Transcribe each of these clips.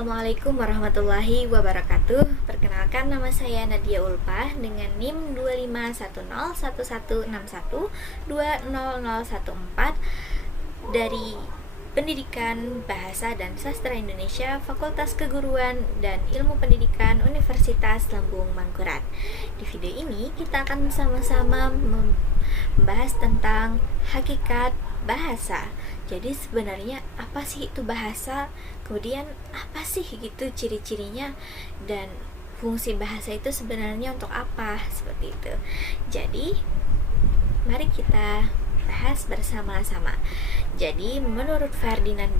Assalamualaikum warahmatullahi wabarakatuh. Perkenalkan, nama saya Nadia Ulpah dengan NIM 25101161200014 dari Pendidikan Bahasa dan Sastra Indonesia, Fakultas Keguruan dan Ilmu Pendidikan Universitas Lambung Mangkurat. Di video ini kita akan sama-sama membahas tentang hakikat bahasa. Jadi sebenarnya apa sih itu bahasa? Kemudian apa sih gitu ciri-cirinya, dan fungsi bahasa itu sebenarnya untuk apa, seperti itu. Jadi mari kita bahas bersama-sama. Jadi menurut Ferdinand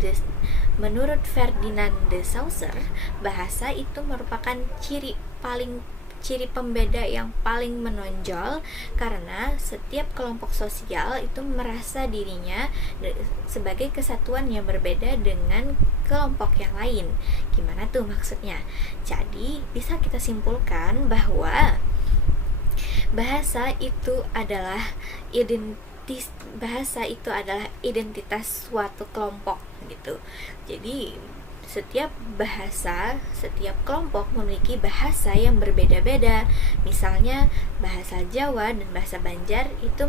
de Saussure, bahasa itu merupakan ciri pembeda yang paling menonjol karena setiap kelompok sosial itu merasa dirinya sebagai kesatuan yang berbeda dengan kelompok yang lain. Gimana tuh maksudnya? Jadi bisa kita simpulkan bahwa bahasa itu adalah identitas suatu kelompok gitu. Jadi setiap kelompok memiliki bahasa yang berbeda-beda. Misalnya bahasa Jawa dan bahasa Banjar itu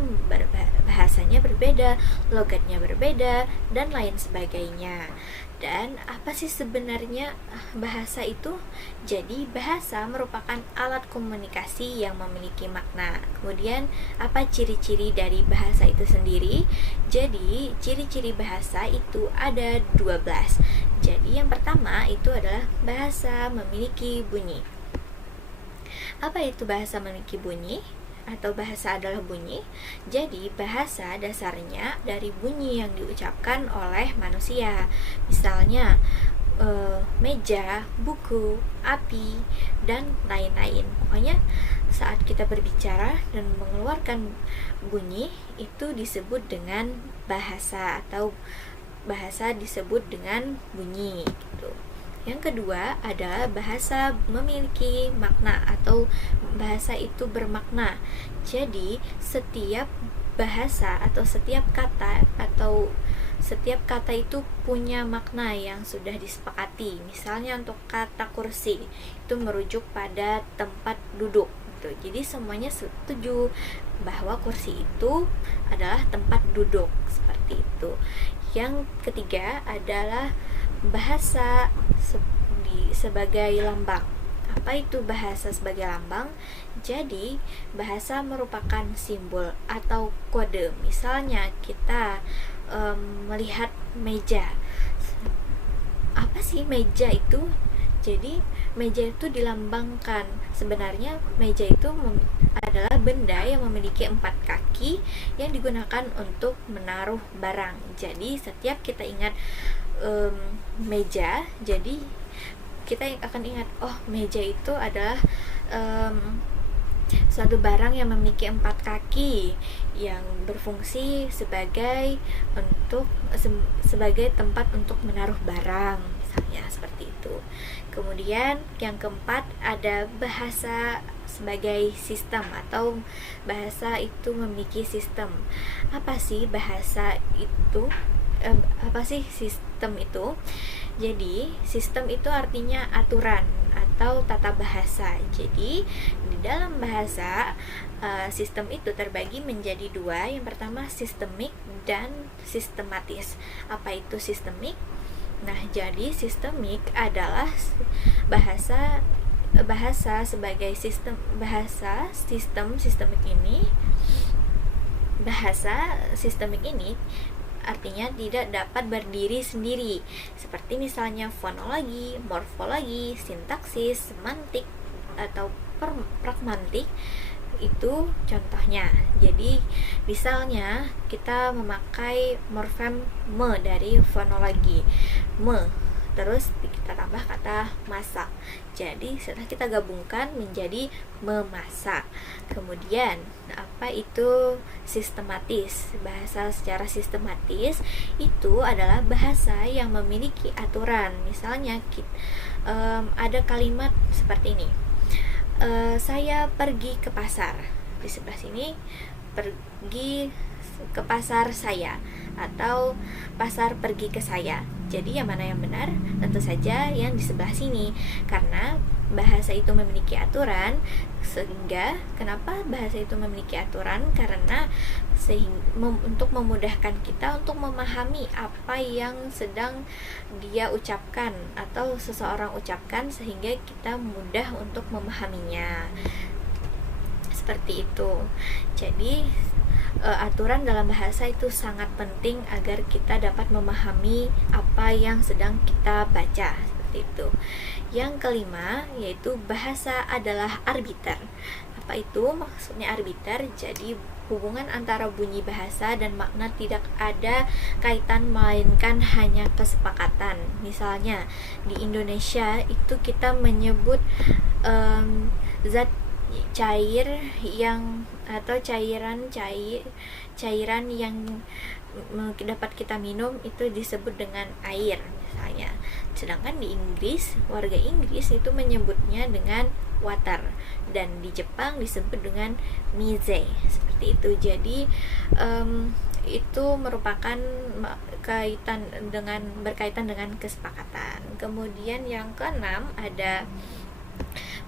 bahasanya berbeda, logatnya berbeda, dan lain sebagainya. Dan apa sih sebenarnya bahasa itu? Jadi bahasa merupakan alat komunikasi yang memiliki makna. Kemudian apa ciri-ciri dari bahasa itu sendiri? Jadi ciri-ciri bahasa itu ada 12. Jadi yang pertama itu adalah bahasa memiliki bunyi. Apa itu bahasa memiliki bunyi? Atau bahasa adalah bunyi. Jadi bahasa dasarnya dari bunyi yang diucapkan oleh manusia. Misalnya meja, buku, api, dan lain-lain. Pokoknya saat kita berbicara dan mengeluarkan bunyi itu disebut dengan bahasa, atau bahasa disebut dengan bunyi gitu. Yang kedua adalah bahasa memiliki makna, atau bahasa itu bermakna. Jadi setiap bahasa atau setiap kata itu punya makna yang sudah disepakati. Misalnya untuk kata kursi itu merujuk pada tempat duduk gitu. Jadi semuanya setuju bahwa kursi itu adalah tempat duduk, seperti itu. Yang ketiga adalah bahasa sebagai lambang. Apa itu bahasa sebagai lambang? Jadi bahasa merupakan simbol atau kode. Misalnya kita melihat meja. Apa sih meja itu? Jadi meja itu dilambangkan. Sebenarnya meja itu adalah benda yang memiliki 4 kaki yang digunakan untuk menaruh barang. Jadi setiap kita ingat meja, jadi kita akan ingat, oh meja itu adalah suatu barang yang memiliki 4 kaki yang berfungsi sebagai tempat untuk menaruh barang, misalnya seperti itu. Kemudian yang keempat ada bahasa sebagai sistem, atau bahasa itu memiliki sistem. Apa sih bahasa itu? Apa sih sistem itu? Jadi sistem itu artinya aturan atau tata bahasa. Jadi di dalam bahasa sistem itu terbagi menjadi 2. Yang pertama sistemik dan sistematis. Apa itu sistemik? Nah, jadi sistemik adalah bahasa sebagai sistem. Bahasa sistemik ini artinya tidak dapat berdiri sendiri, seperti misalnya fonologi, morfologi, sintaksis, semantik, atau pragmatik. Itu contohnya. Jadi misalnya kita memakai morfem me dari fonologi, me, terus kita tambah kata masak. Jadi setelah kita gabungkan menjadi memasak. Kemudian apa itu sistematis? Bahasa secara sistematis itu adalah bahasa yang memiliki aturan. Misalnya ada kalimat seperti ini, saya pergi ke pasar. Di sebelah sini pergi ke pasar saya. atau pasar pergi ke saya. Jadi yang mana yang benar? Tentu saja yang di sebelah sini, karena bahasa itu memiliki aturan. Sehingga kenapa bahasa itu memiliki aturan? Karena untuk memudahkan kita untuk memahami apa yang sedang dia ucapkan atau seseorang ucapkan, sehingga kita mudah untuk memahaminya. Seperti itu. Jadi aturan dalam bahasa itu sangat penting agar kita dapat memahami apa yang sedang kita baca, seperti itu. Yang kelima yaitu bahasa adalah arbiter. Apa itu maksudnya arbiter? Jadi hubungan antara bunyi bahasa dan makna tidak ada kaitan, melainkan hanya kesepakatan. Misalnya di Indonesia itu kita menyebut zat cair yang atau cairan yang dapat kita minum itu disebut dengan air misalnya. Sedangkan di Inggris, warga Inggris itu menyebutnya dengan water, dan di Jepang disebut dengan mize, seperti itu. Jadi itu merupakan berkaitan dengan kesepakatan. Kemudian yang keenam ada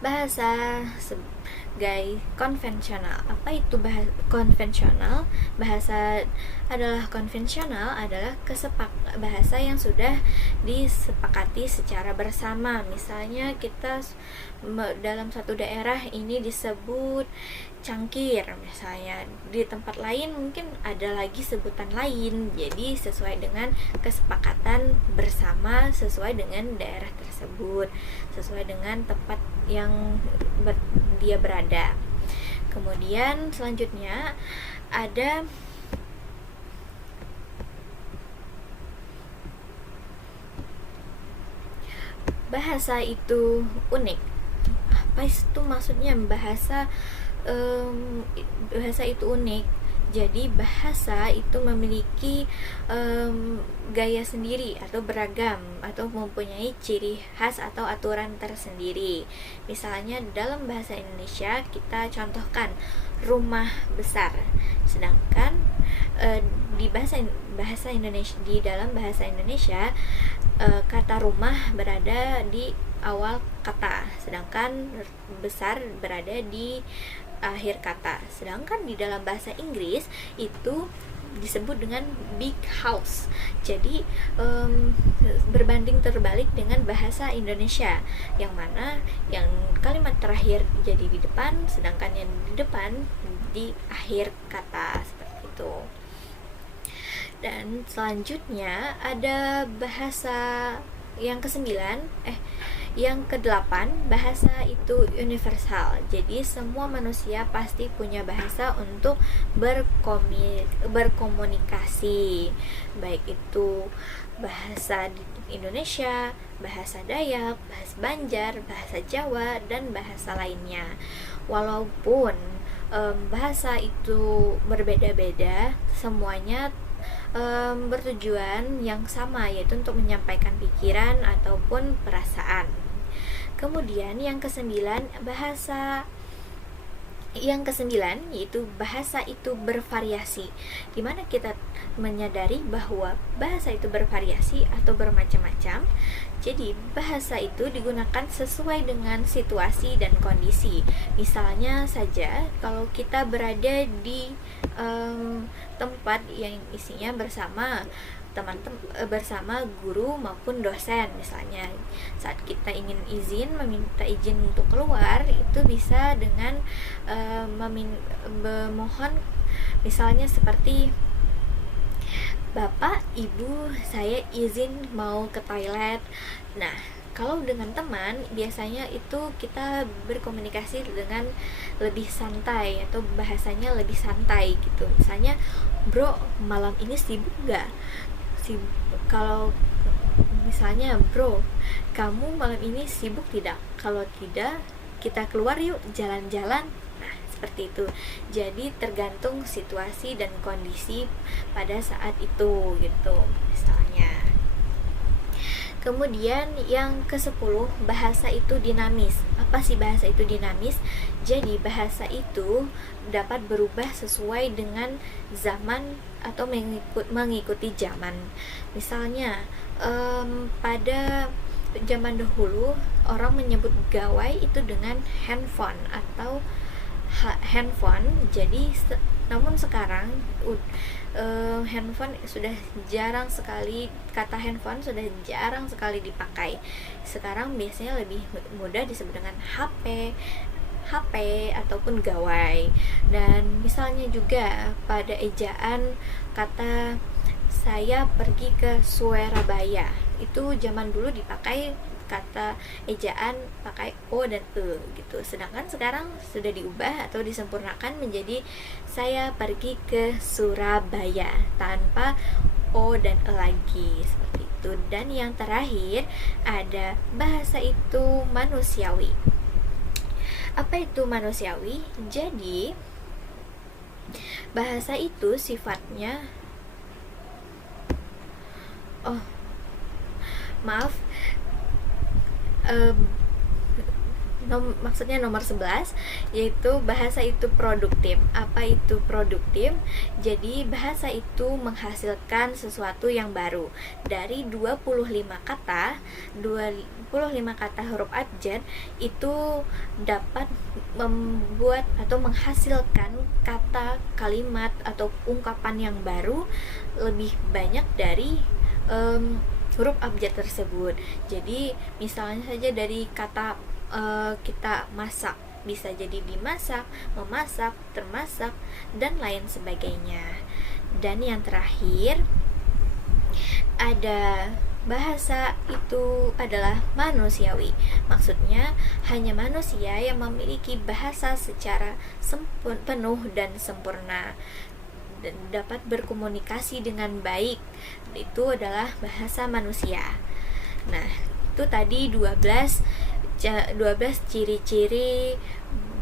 bahasa sebagai konvensional. Apa itu bahasa konvensional? Bahasa konvensional adalah bahasa yang sudah disepakati secara bersama. Misalnya kita dalam satu daerah ini disebut cangkir, misalnya di tempat lain mungkin ada lagi sebutan lain. Jadi sesuai dengan kesepakatan bersama, sesuai dengan daerah tersebut, sesuai dengan tempat yang dia berada. Kemudian selanjutnya ada bahasa itu unik. Apa itu maksudnya bahasa itu unik? Jadi bahasa itu memiliki gaya sendiri atau beragam, atau mempunyai ciri khas atau aturan tersendiri. Misalnya dalam bahasa Indonesia kita contohkan rumah besar, sedangkan di dalam bahasa Indonesia kata rumah berada di awal kata, sedangkan besar berada di akhir kata. Sedangkan di dalam bahasa Inggris itu disebut dengan big house. Jadi berbanding terbalik dengan bahasa Indonesia, yang mana yang kalimat terakhir jadi di depan, sedangkan yang di depan di akhir kata, seperti itu. Dan selanjutnya ada bahasa yang kedelapan, bahasa itu universal. Jadi semua manusia pasti punya bahasa untuk berkomunikasi, baik itu bahasa Indonesia, bahasa Dayak, bahasa Banjar, bahasa Jawa, dan bahasa lainnya. Walaupun bahasa itu berbeda-beda, semuanya bertujuan yang sama, yaitu untuk menyampaikan pikiran ataupun perasaan. Kemudian yang kesembilan yaitu bahasa itu bervariasi. Dimana kita menyadari bahwa bahasa itu bervariasi atau bermacam-macam. Jadi bahasa itu digunakan sesuai dengan situasi dan kondisi. Misalnya saja kalau kita berada di tempat yang isinya bersama bersama guru maupun dosen, misalnya saat kita ingin meminta izin untuk keluar, itu bisa dengan memohon, misalnya seperti Bapak, Ibu, saya izin mau ke toilet. Nah, kalau dengan teman biasanya itu kita berkomunikasi dengan lebih santai, atau bahasanya lebih santai gitu. Misalnya, bro, malam ini sibuk gak? Kalau misalnya, bro, kamu malam ini sibuk tidak? Kalau tidak, kita keluar yuk jalan-jalan. Nah, seperti itu. Jadi tergantung situasi dan kondisi pada saat itu gitu, misalnya. Kemudian yang ke-10, bahasa itu dinamis. Apa sih bahasa itu dinamis? Jadi bahasa itu dapat berubah sesuai dengan zaman atau mengikuti zaman. Misalnya pada zaman dahulu orang menyebut gawai itu dengan handphone atau handphone. Jadi namun sekarang handphone sudah jarang sekali, kata handphone sudah jarang sekali dipakai. Sekarang biasanya lebih mudah disebut dengan HP ataupun gawai. Dan misalnya juga pada ejaan kata saya pergi ke Surabaya, itu zaman dulu dipakai kata ejaan pakai O dan E gitu. Sedangkan sekarang sudah diubah atau disempurnakan menjadi saya pergi ke Surabaya tanpa O dan E lagi, seperti itu. Dan yang terakhir ada bahasa itu manusiawi. Apa itu manusiawi? Jadi bahasa itu sifatnya maksudnya nomor 11, yaitu bahasa itu produktif. Apa itu produktif? Jadi bahasa itu menghasilkan sesuatu yang baru. Dari 25 kata huruf abjad itu dapat membuat atau menghasilkan kata, kalimat atau ungkapan yang baru lebih banyak dari huruf abjad tersebut. Jadi misalnya saja dari kata kita masak, bisa jadi dimasak, memasak, termasak, dan lain sebagainya. Dan yang terakhir ada bahasa itu adalah manusiawi. Maksudnya hanya manusia yang memiliki bahasa secara penuh dan sempurna dan dapat berkomunikasi dengan baik. Itu adalah bahasa manusia. Nah, itu tadi 12 ciri-ciri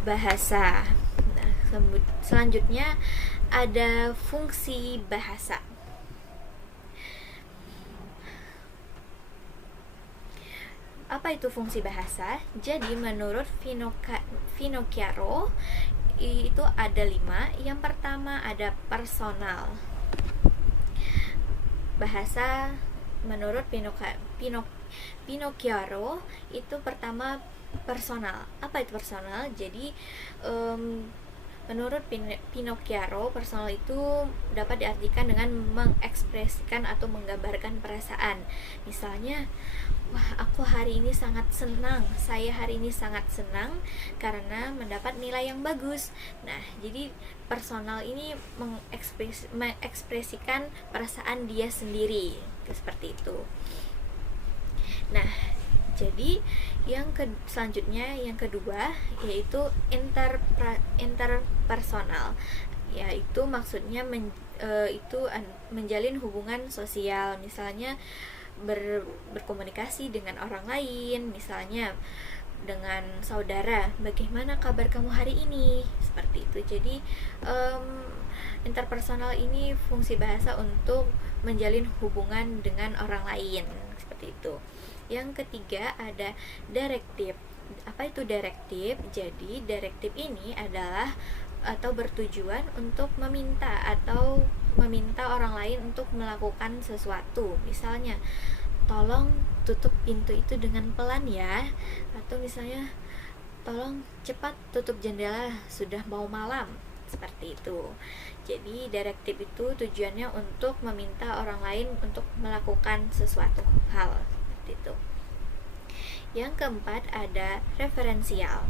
bahasa. Nah, selanjutnya ada fungsi bahasa. Apa itu fungsi bahasa? Jadi menurut Finocchiaro itu ada 5. Yang pertama ada personal. Bahasa menurut Finocchiaro itu pertama personal. Apa itu personal? Jadi menurut Finocchiaro, personal itu dapat diartikan dengan mengekspresikan atau menggambarkan perasaan. Misalnya, aku hari ini sangat senang. Saya hari ini sangat senang karena mendapat nilai yang bagus. Nah, jadi personal ini mengekspresikan perasaan dia sendiri, seperti itu. Nah, jadi selanjutnya yang kedua yaitu interpersonal, yaitu maksudnya menjalin hubungan sosial, misalnya berkomunikasi dengan orang lain, misalnya dengan saudara, bagaimana kabar kamu hari ini, seperti itu. Jadi interpersonal ini fungsi bahasa untuk menjalin hubungan dengan orang lain, seperti itu. Yang ketiga ada direktif. Apa itu direktif? Jadi direktif ini adalah atau bertujuan untuk meminta orang lain untuk melakukan sesuatu. Misalnya, tolong tutup pintu itu dengan pelan ya, atau misalnya tolong cepat tutup jendela, sudah mau malam, seperti itu. Jadi direktif itu tujuannya untuk meminta orang lain untuk melakukan sesuatu hal, seperti itu. Yang keempat ada referensial.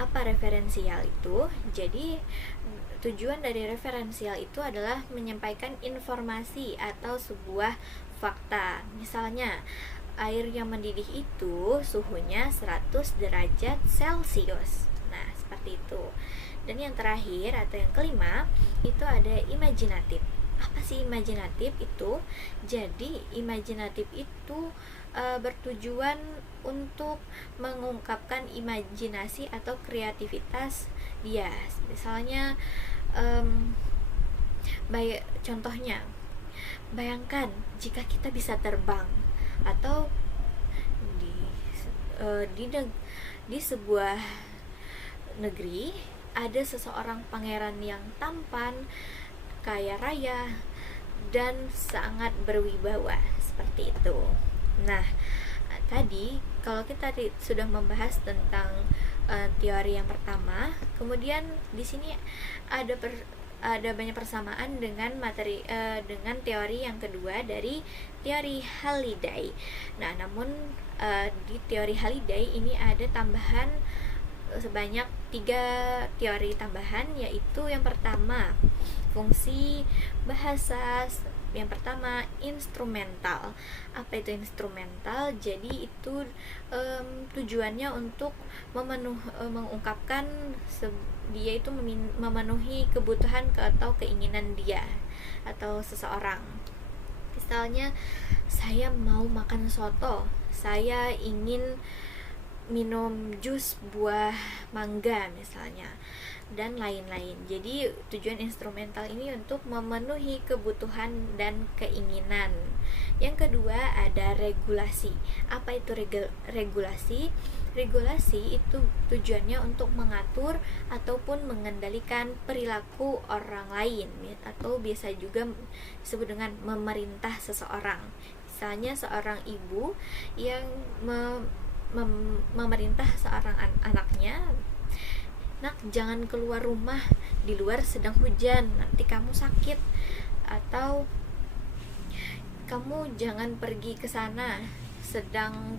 Apa referensial itu? Jadi tujuan dari referensial itu adalah menyampaikan informasi atau sebuah fakta. Misalnya, air yang mendidih itu suhunya 100 derajat Celcius. Nah, seperti itu. Dan yang terakhir atau yang kelima itu ada imajinatif. Apa sih imajinatif itu? Jadi imajinatif itu bertujuan untuk mengungkapkan imajinasi atau kreativitas dia. Misalnya contohnya, bayangkan jika kita bisa terbang, atau di sebuah negeri ada seseorang pangeran yang tampan, kaya raya, dan sangat berwibawa seperti itu. Nah, tadi kalau kita sudah membahas tentang teori yang pertama, kemudian di sini ada banyak persamaan dengan dengan teori yang kedua dari teori Halliday. Nah, namun di teori Halliday ini ada tambahan sebanyak 3 teori tambahan, yaitu yang pertama fungsi bahasa, yang pertama instrumental. Apa itu instrumental? Jadi itu tujuannya untuk mengungkapkan dia itu memenuhi kebutuhan atau keinginan dia atau seseorang. Misalnya, saya mau makan soto, saya ingin minum jus buah mangga misalnya, dan lain-lain. Jadi tujuan instrumental ini untuk memenuhi kebutuhan dan keinginan. Yang kedua ada regulasi. Apa itu regulasi? Regulasi itu tujuannya untuk mengatur ataupun mengendalikan perilaku orang lain, atau biasa juga disebut dengan memerintah seseorang. Misalnya seorang ibu yang memerintah seorang anaknya, "Nak, jangan keluar rumah, di luar sedang hujan, nanti kamu sakit." Atau, "Kamu jangan pergi ke sana, sedang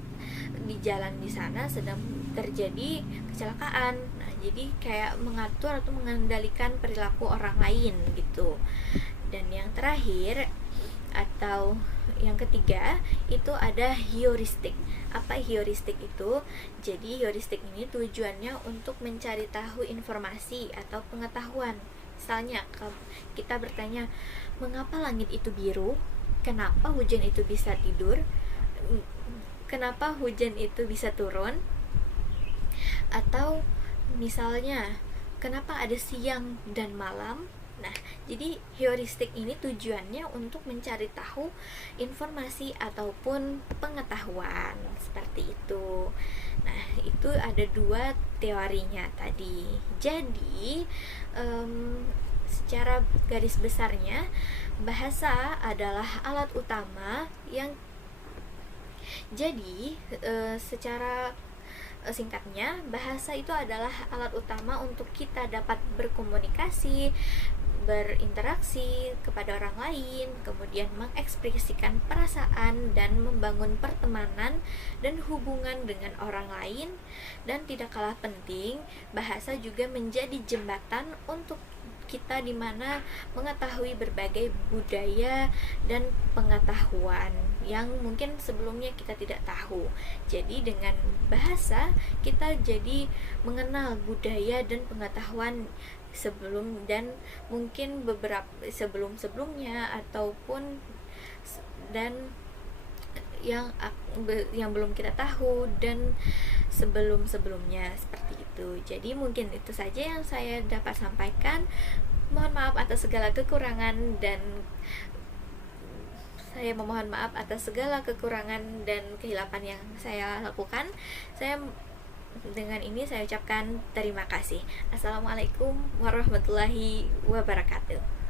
di jalan di sana sedang terjadi kecelakaan." Nah, jadi kayak mengatur atau mengendalikan perilaku orang lain gitu. Dan yang terakhir atau yang ketiga itu ada heuristik. Apa heuristik itu? Jadi heuristik ini tujuannya untuk mencari tahu informasi atau pengetahuan. Misalnya kita bertanya, mengapa langit itu biru? Kenapa hujan itu bisa tidur? Kenapa hujan itu bisa turun? Atau misalnya, kenapa ada siang dan malam? Nah, jadi heuristik ini tujuannya untuk mencari tahu informasi ataupun pengetahuan seperti itu. Nah, itu ada 2 teorinya tadi. Jadi, secara garis besarnya, bahasa adalah alat utama yang jadi secara singkatnya, bahasa itu adalah alat utama untuk kita dapat berkomunikasi, berinteraksi kepada orang lain, kemudian mengekspresikan perasaan dan membangun pertemanan dan hubungan dengan orang lain. Dan tidak kalah penting, bahasa juga menjadi jembatan untuk kita di mana mengetahui berbagai budaya dan pengetahuan yang mungkin sebelumnya kita tidak tahu. Jadi dengan bahasa kita jadi mengenal budaya dan pengetahuan sebelum dan mungkin beberapa sebelum-sebelumnya ataupun dan yang belum kita tahu dan sebelum-sebelumnya seperti itu. Jadi mungkin itu saja yang saya dapat sampaikan. Mohon maaf atas segala kekurangan dan saya memohon maaf atas segala kekurangan dan kehilapan yang saya lakukan. Dengan ini saya ucapkan terima kasih. Assalamualaikum warahmatullahi wabarakatuh.